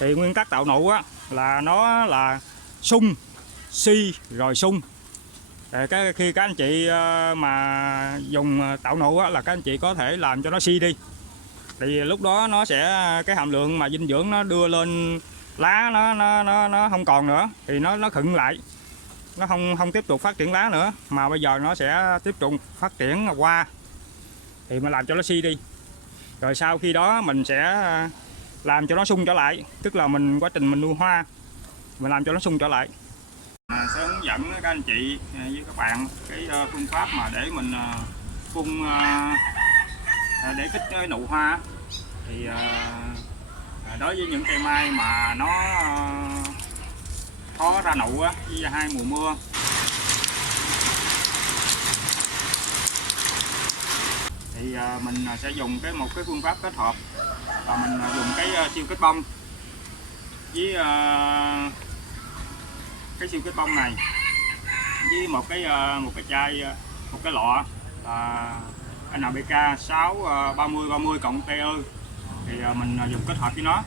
Thì nguyên tắc tạo nụ á là nó là sung si rồi sung. Khi các anh chị mà dùng tạo nụ á, là các anh chị có thể làm cho nó si đi, thì lúc đó nó sẽ cái hàm lượng mà dinh dưỡng nó đưa lên lá nó không còn nữa, thì nó khựng lại, nó không tiếp tục phát triển lá nữa, mà bây giờ nó sẽ tiếp tục phát triển hoa, thì mình làm cho nó si đi. Rồi sau khi đó mình sẽ làm cho nó sung trở lại, tức là quá trình mình nuôi hoa mình làm cho nó sung trở lại. Sẽ hướng dẫn các anh chị với các bạn cái phương pháp mà để mình phun để kích cái nụ hoa. Thì đối với những cây mai mà nó khó ra nụ á, với hai mùa mưa, thì mình sẽ dùng một cái phương pháp kết hợp, và mình dùng cái siêu kết bông với cái siêu kết bông này với một cái chai, một cái lọ là NPK 6-30-30 cộng TE, thì mình dùng kết hợp với nó.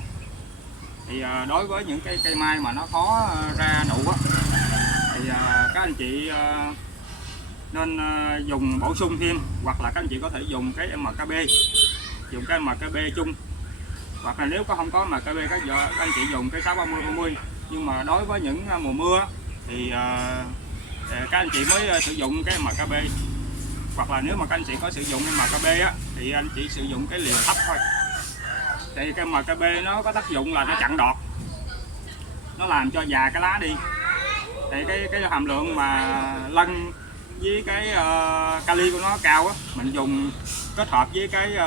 Thì đối với những cái cây mai mà nó khó ra nụ á, thì các anh chị nên dùng bổ sung thêm, hoặc là các anh chị có thể dùng cái MKB chung, hoặc là nếu có không có MKB các anh chị dùng cái 6-30-30. Nhưng mà đối với những mùa mưa thì các anh chị mới sử dụng cái MKB, hoặc là nếu mà các anh chị có sử dụng cái MKB á, thì anh chị sử dụng cái liều thấp thôi. Thì cái MKB nó có tác dụng là nó chặn đọt, nó làm cho già cái lá đi. Thì cái hàm lượng mà lân với cái kali của nó cao á, mình dùng kết hợp với cái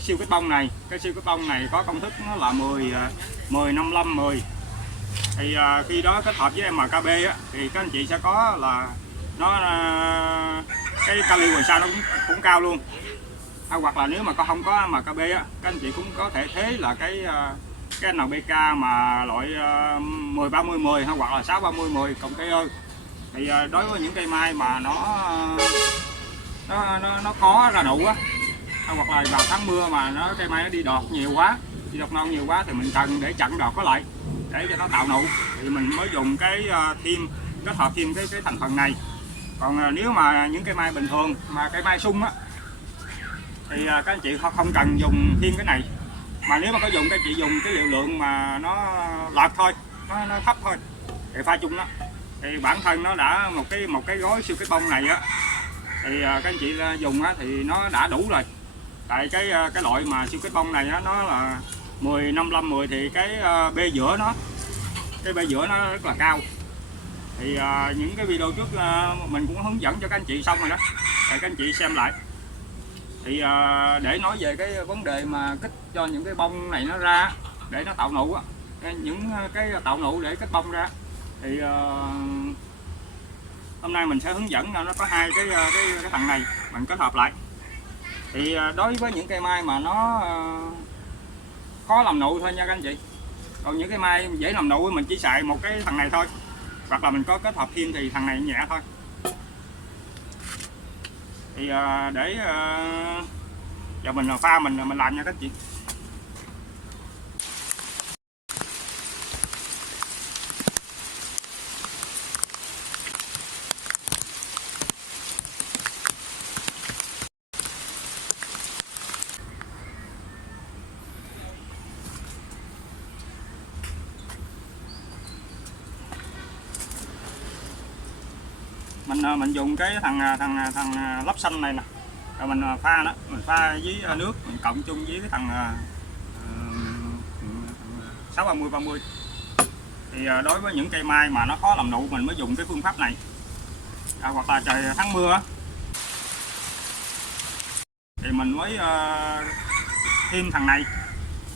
siêu kết bông này. Cái siêu kết bông này có công thức nó là 10-5-5-10. Thì khi đó kết hợp với MKB á, thì các anh chị sẽ có là nó cái kali ngoài sau nó cũng cao luôn. Hoặc là nếu mà không có MKB á, các anh chị cũng có thể thế là cái NPK mà loại 10-30-10 hoặc là 6-30-10 cộng TE. Thì đối với những cây mai mà nó khó ra nụ á, hoặc là vào tháng mưa mà cây mai nó đi đọt nhiều quá, đi đọt non nhiều quá, thì mình cần để chặn đọt có lại để cho nó tạo nụ, thì mình mới dùng cái kết hợp thêm cái thành phần này. Còn nếu mà những cây mai bình thường mà cây mai sung á, thì các anh chị không cần dùng thêm cái này, mà nếu mà có dùng các anh chị dùng cái liều lượng mà nó lọt thôi, nó thấp thôi, thì pha chung đó. Thì bản thân nó đã một cái gói siêu kết bông này á, thì các anh chị dùng á, thì nó đã đủ rồi. Tại cái loại mà siêu kết bông này á, nó là 10-5-5-10, thì cái bê giữa nó rất là cao. Thì những cái video trước mình cũng hướng dẫn cho các anh chị xong rồi đó, để các anh chị xem lại. Thì để nói về cái vấn đề mà kích cho những cái bông này nó ra để nó tạo nụ á, những cái tạo nụ để kết bông ra, thì hôm nay mình sẽ hướng dẫn nó có hai cái thằng này mình kết hợp lại. Thì đối với những cây mai mà nó khó làm nụ thôi nha các anh chị. Còn những cây mai dễ làm nụ mình chỉ xài một cái thằng này thôi, hoặc là mình có kết hợp thêm thì thằng này nhẹ thôi. Thì để giờ mình pha mình làm nha các anh chị. Mình dùng cái thằng lắp xanh này nè, rồi mình pha đó, mình pha với nước, mình cộng chung với cái thằng 6-30-30. Thì đối với những cây mai mà nó khó làm nụ mình mới dùng cái phương pháp này. Hoặc là trời tháng mưa thì mình mới thêm thằng này.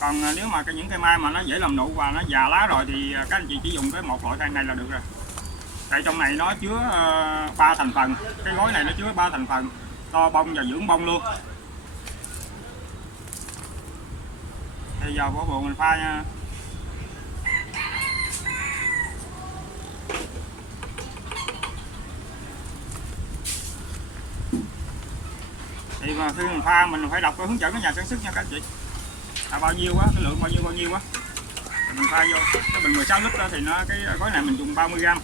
Còn nếu mà những cây mai mà nó dễ làm nụ và nó già lá rồi thì các anh chị chỉ dùng cái một loại thang này là được rồi. Tại trong này nó chứa 3 thành phần, cái gói này nó chứa 3 thành phần: to bông và dưỡng bông luôn. Bây giờ bỏ bộ mình pha nha. Thì mà khi mình pha mình phải đọc cái hướng dẫn của nhà sản xuất nha các anh chị. bao nhiêu á, cái lượng bao nhiêu á thì mình pha vô. Cái bình 16 lít đó thì nó cái gói này mình dùng 30g.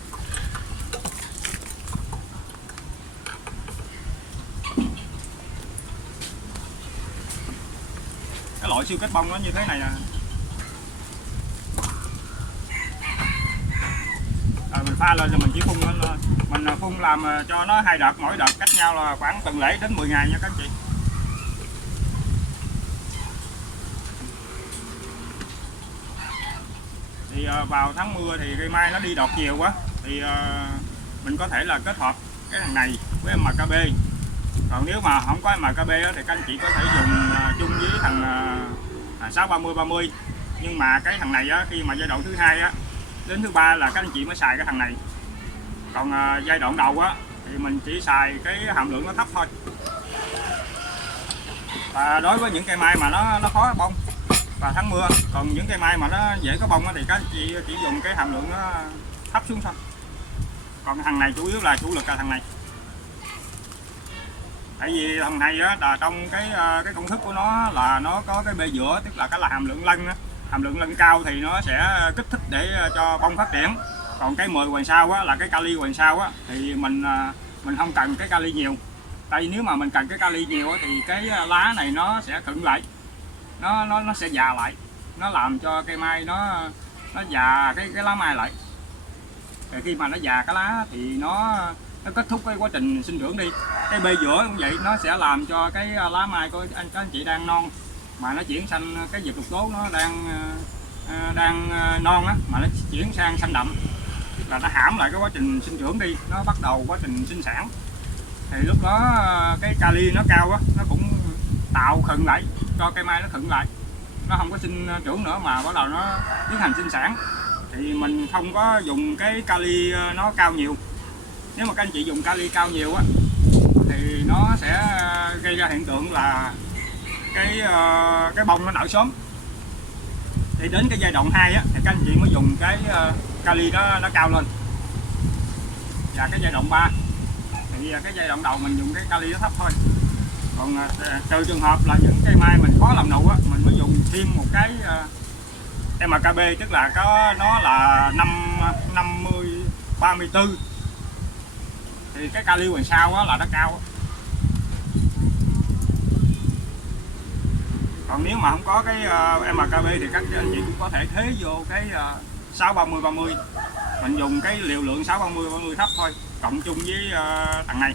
Cái loại siêu kết bông nó như thế này nè. Rồi mình pha lên rồi mình chỉ phun lên, mình phun làm cho nó 2 đợt, mỗi đợt cách nhau là khoảng tuần lễ đến 10 ngày nha các anh chị. Thì vào tháng mưa thì cây mai nó đi đọt nhiều quá thì mình có thể là kết hợp cái thằng này với MKB. Còn nếu mà không có MKB thì các anh chị có thể dùng chung với thằng 630-30. Nhưng mà cái thằng này á, khi mà giai đoạn thứ 2 á đến thứ 3 là các anh chị mới xài cái thằng này. Còn giai đoạn đầu á thì mình chỉ xài cái hàm lượng nó thấp thôi. Và đối với những cây mai mà nó khó bông và tháng mưa, còn những cây mai mà nó dễ có bông thì các anh chị chỉ dùng cái hàm lượng nó thấp xuống thôi. Còn thằng này chủ yếu là chủ lực là thằng này. Tại vì thằng này á, là trong cái công thức của nó là nó có cái bê giữa, tức là cái là hàm lượng lân á. Hàm lượng lân cao thì nó sẽ kích thích để cho bông phát triển. Còn cái 10 hoành sau á, là cái kali hoành sau á, thì mình không cần cái kali nhiều. Tại vì nếu mà mình cần cái kali nhiều á, thì cái lá này nó sẽ khựng lại, nó sẽ già lại, nó làm cho cây mai nó già cái lá mai lại. Thì khi mà nó già cái lá thì nó kết thúc cái quá trình sinh trưởng đi. Cái bê giữa cũng vậy, nó sẽ làm cho cái lá mai của các anh chị đang non mà nó chuyển xanh, cái diệp lục tố nó đang non á mà nó chuyển sang xanh đậm là nó hãm lại cái quá trình sinh trưởng đi, nó bắt đầu quá trình sinh sản. Thì lúc đó cái kali nó cao á, nó cũng tạo khựng lại cho cây mai nó khựng lại, nó không có sinh trưởng nữa mà bắt đầu nó tiến hành sinh sản. Thì mình không có dùng cái kali nó cao nhiều. Nếu mà các anh chị dùng kali cao nhiều á thì nó sẽ gây ra hiện tượng là cái bông nó nở sớm. Thì đến cái giai đoạn 2 á thì các anh chị mới dùng cái kali nó cao lên. Và cái giai đoạn 3 thì cái giai đoạn đầu mình dùng cái kali nó thấp thôi. Còn trừ trường hợp là những cây mai mình khó làm nụ á, mình mới dùng thêm một cái MKB, tức là nó là 50-34 thì cái kali hoành sau á là nó cao. Còn nếu mà không có cái MKB thì các anh chị cũng có thể thế vô cái 630-30. Mình dùng cái liều lượng 630-30 thấp thôi, cộng chung với thằng này.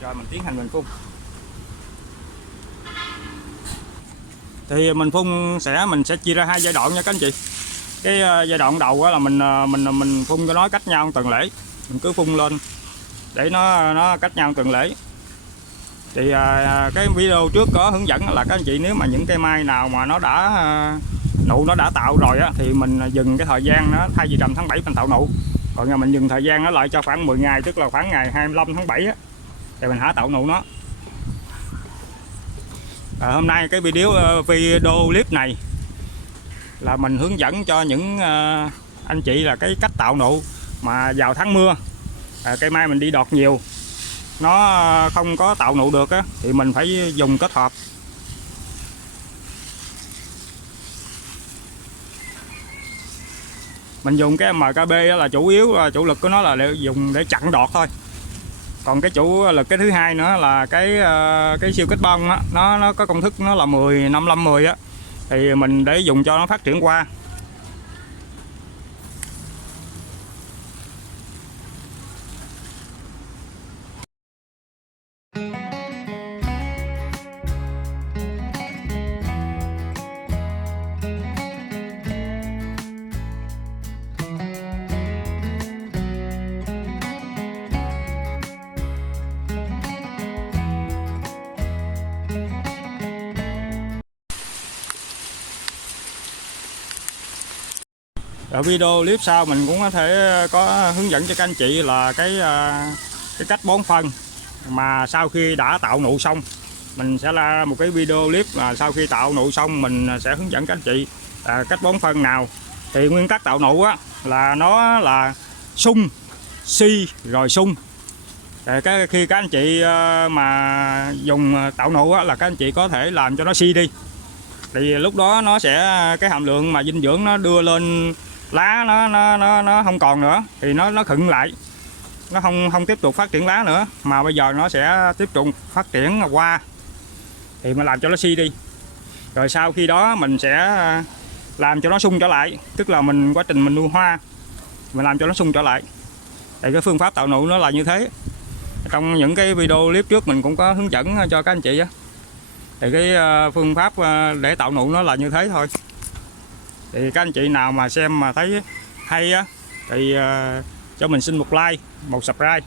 Rồi mình tiến hành mình phun. Thì mình phun mình sẽ chia ra 2 giai đoạn nha các anh chị. Cái giai đoạn đầu là mình phun cho nó cách nhau tuần lễ, mình cứ phun lên để nó cách nhau tuần lễ. Thì cái video trước có hướng dẫn là các anh chị nếu mà những cây mai nào mà nó đã nụ nó đã tạo rồi á, thì mình dừng cái thời gian nó, thay vì rằm tháng 7 mình tạo nụ, còn nhà mình dừng thời gian nó lại cho khoảng 10 ngày, tức là khoảng ngày 25 tháng 7 á, thì mình hãy tạo nụ nó. Hôm nay cái video clip này là mình hướng dẫn cho những anh chị là cái cách tạo nụ mà vào tháng mưa cây mai mình đi đọt nhiều, nó không có tạo nụ được á, thì mình phải dùng kết hợp. Mình dùng cái MKB là chủ yếu, là chủ lực của nó là để dùng để chặn đọt thôi. Còn cái chủ lực cái thứ hai nữa là cái siêu kết bông á, nó có công thức nó là 10-5-5-10 á, thì mình để dùng cho nó phát triển qua. Ở video clip sau mình cũng có thể có hướng dẫn cho các anh chị là cái cách bón phân mà sau khi đã tạo nụ xong. Mình sẽ ra một cái video clip là sau khi tạo nụ xong mình sẽ hướng dẫn các anh chị cách bón phân nào Thì nguyên tắc tạo nụ á là nó là sung si rồi sung. Khi các anh chị mà dùng tạo nụ á, là các anh chị có thể làm cho nó si đi, thì lúc đó nó sẽ cái hàm lượng mà dinh dưỡng nó đưa lên lá nó không còn nữa, thì nó khựng lại, nó không tiếp tục phát triển lá nữa, mà bây giờ nó sẽ tiếp tục phát triển hoa. Thì mình làm cho nó si đi, rồi sau khi đó mình sẽ làm cho nó sung trở lại, tức là quá trình mình nuôi hoa mình làm cho nó sung trở lại. Thì cái phương pháp tạo nụ nó là như thế. Trong những cái video clip trước mình cũng có hướng dẫn cho các anh chị á. Thì cái phương pháp để tạo nụ nó là như thế thôi. Thì các anh chị nào mà xem mà thấy hay á thì cho mình xin một like, một subscribe.